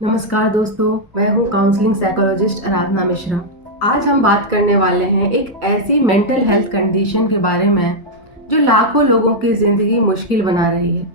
नमस्कार दोस्तों, मैं हूँ काउंसलिंग साइकोलॉजिस्ट आराधना मिश्रा। आज हम बात करने वाले हैं एक ऐसी मेंटल हेल्थ कंडीशन के बारे में जो लाखों लोगों की जिंदगी मुश्किल बना रही है,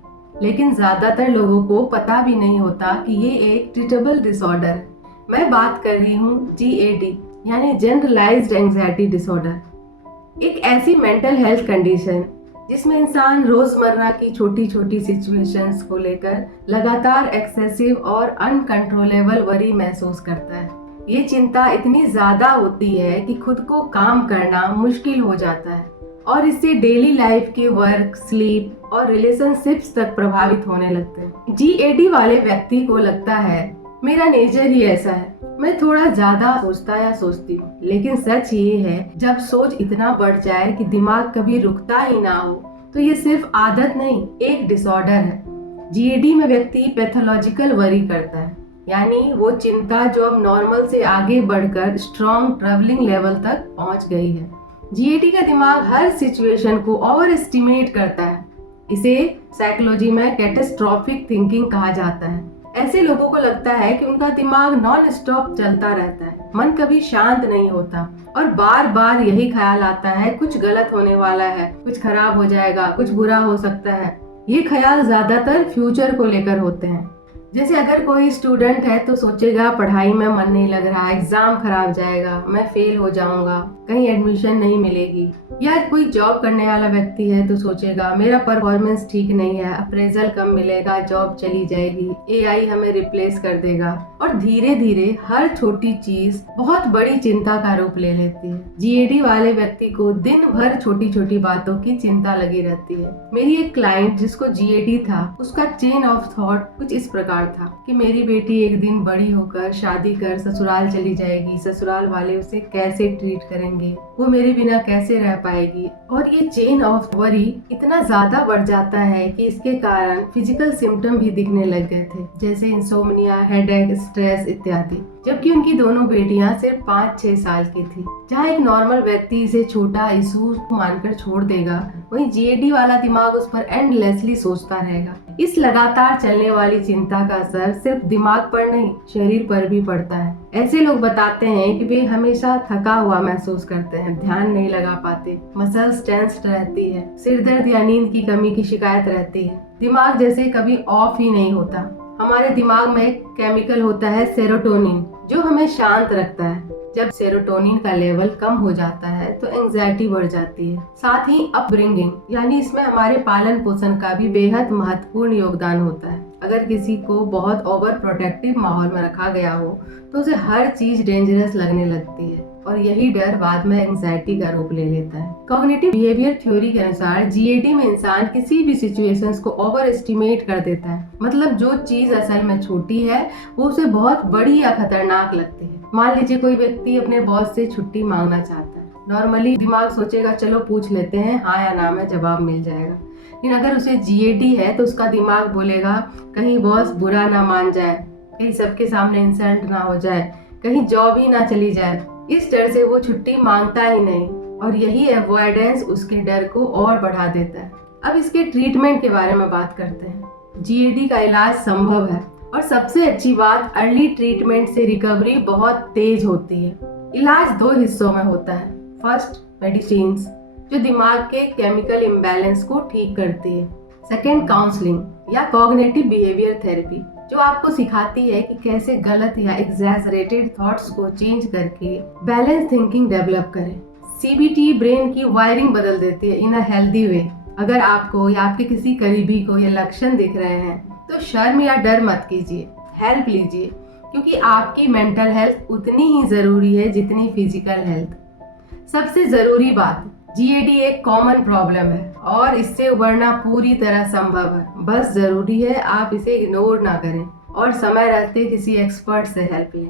लेकिन ज्यादातर लोगों को पता भी नहीं होता कि ये एक ट्रीटेबल डिसऑर्डर है। मैं बात कर रही हूँ GAD यानी जनरलाइज्ड एंजाइटी डिसऑर्डर। एक ऐसी मेंटल हेल्थ कंडीशन जिसमें इंसान रोजमर्रा की छोटी छोटी सिचुएशंस को लेकर लगातार एक्सेसिव और अनकंट्रोलेबल वरी महसूस करता है। ये चिंता इतनी ज्यादा होती है कि खुद को काम करना मुश्किल हो जाता है और इससे डेली लाइफ के वर्क, स्लीप और रिलेशनशिप्स तक प्रभावित होने लगते हैं। GAD वाले व्यक्ति को लगता है मेरा नेचर ही ऐसा है, मैं थोड़ा ज्यादा सोचता या सोचती हूँ। लेकिन सच ये है, जब सोच इतना बढ़ जाए कि दिमाग कभी रुकता ही ना हो तो ये सिर्फ आदत नहीं, एक डिसऑर्डर है। GAD में व्यक्ति पैथोलॉजिकल वरी करता है, यानी वो चिंता जो अब नॉर्मल से आगे बढ़कर स्ट्रॉन्ग ट्रेवलिंग लेवल तक पहुंच गई है। GAD का दिमाग हर सिचुएशन को ओवर एस्टिमेट करता है। इसे साइकोलॉजी में कैटास्ट्रोफिक थिंकिंग कहा जाता है। ऐसे लोगों को लगता है कि उनका दिमाग नॉन स्टॉप चलता रहता है, मन कभी शांत नहीं होता और बार बार यही ख्याल आता है कुछ गलत होने वाला है, कुछ खराब हो जाएगा, कुछ बुरा हो सकता है। ये ख्याल ज्यादातर फ्यूचर को लेकर होते हैं। जैसे अगर कोई स्टूडेंट है तो सोचेगा पढ़ाई में मन नहीं लग रहा, एग्जाम खराब जाएगा, मैं फेल हो जाऊंगा, कहीं एडमिशन नहीं मिलेगी। या कोई जॉब करने वाला व्यक्ति है तो सोचेगा मेरा परफॉर्मेंस ठीक नहीं है, अप्रेजल कम मिलेगा, जॉब चली जाएगी, AI हमें रिप्लेस कर देगा। और धीरे धीरे हर छोटी चीज बहुत बड़ी चिंता का रूप ले लेती है। GAD वाले व्यक्ति को दिन भर छोटी छोटी बातों की चिंता लगी रहती है। मेरी एक क्लाइंट जिसको GAD था, उसका चेन ऑफ थॉट कुछ इस प्रकार था कि मेरी बेटी एक दिन बड़ी होकर शादी कर ससुराल चली जाएगी, ससुराल वाले उसे कैसे ट्रीट करेंगे, वो मेरे बिना कैसे रह पाएगी। और ये चेन ऑफ वरी इतना ज्यादा बढ़ जाता है कि इसके कारण फिजिकल सिम्टम भी दिखने लग गए थे, जैसे इंसोम्निया, हेडेक, स्ट्रेस इत्यादि। जबकि उनकी दोनों बेटियां सिर्फ 5-6 साल की थी। जहाँ एक नॉर्मल व्यक्ति इसे छोटा इशू मानकर छोड़ देगा, वहीं GAD वाला दिमाग उस पर एंडलेसली सोचता रहेगा। इस लगातार चलने वाली चिंता का असर सिर्फ दिमाग पर नहीं, शरीर पर भी पड़ता है। ऐसे लोग बताते हैं कि वे हमेशा थका हुआ महसूस करते हैं, ध्यान नहीं लगा पाते, मसल्स टेंस्ड रहती है, सिर दर्द या नींद की कमी की शिकायत रहती है, दिमाग जैसे कभी ऑफ ही नहीं होता। हमारे दिमाग में एक केमिकल होता है सेरोटोनिन, जो हमें शांत रखता है। जब सेरोटोनिन का लेवल कम हो जाता है तो एंजाइटी बढ़ जाती है। साथ ही अपब्रिंगिंग यानी इसमें हमारे पालन पोषण का भी बेहद महत्वपूर्ण योगदान होता है। अगर किसी को बहुत ओवर प्रोटेक्टिव माहौल में रखा गया हो तो उसे हर चीज डेंजरस लगने लगती है और यही डर बाद में एंजाइटी का रूप ले लेता है। कॉग्निटिव बिहेवियर थ्योरी के अनुसार GAD में इंसान किसी भी सिचुएशंस को ओवर एस्टिमेट कर देता है। मतलब जो चीज असल में छोटी है वो उसे बहुत बड़ी या खतरनाक लगती है। मान लीजिए कोई व्यक्ति अपने बॉस से छुट्टी मांगना चाहता है, नॉर्मली दिमाग सोचेगा चलो पूछ लेते हैं, हाँ या ना में जवाब मिल जाएगा। लेकिन अगर उसे GAD है तो उसका दिमाग बोलेगा कहीं बॉस बुरा ना मान जाए, कहीं सबके सामने इंसल्ट ना हो जाए, कहीं जॉब ही ना चली जाए। इस डर से वो छुट्टी मांगता ही नहीं और यही अवॉइडेंस उसके डर को और बढ़ा देता है। अब इसके ट्रीटमेंट के बारे में बात करते हैं। GAD का इलाज संभव है और सबसे अच्छी बात अर्ली ट्रीटमेंट से रिकवरी बहुत तेज होती है। इलाज 2 हिस्सों में होता है। फर्स्ट, मेडिसिन्स जो दिमाग के केमिकल इम्बैलेंस को ठीक करती है। सेकेंड, काउंसलिंग या कॉग्निटिव बिहेवियर थेरेपी जो आपको सिखाती है कि कैसे गलत या एग्जैजरेटेड थॉट्स को चेंज करके बैलेंस थिंकिंग डेवलप करें। CBT ब्रेन की वायरिंग बदल देती है इन अ हेल्दी वे। अगर आपको या आपके किसी करीबी को ये लक्षण दिख रहे हैं तो शर्म या डर मत कीजिए, हेल्प लीजिए, क्योंकि आपकी मेंटल हेल्थ उतनी ही जरूरी है जितनी फिजिकल हेल्थ। सबसे जरूरी बात, GAD एक कॉमन प्रॉब्लम है और इससे उबरना पूरी तरह संभव है। बस जरूरी है आप इसे इग्नोर ना करें और समय रहते किसी एक्सपर्ट से हेल्प लें।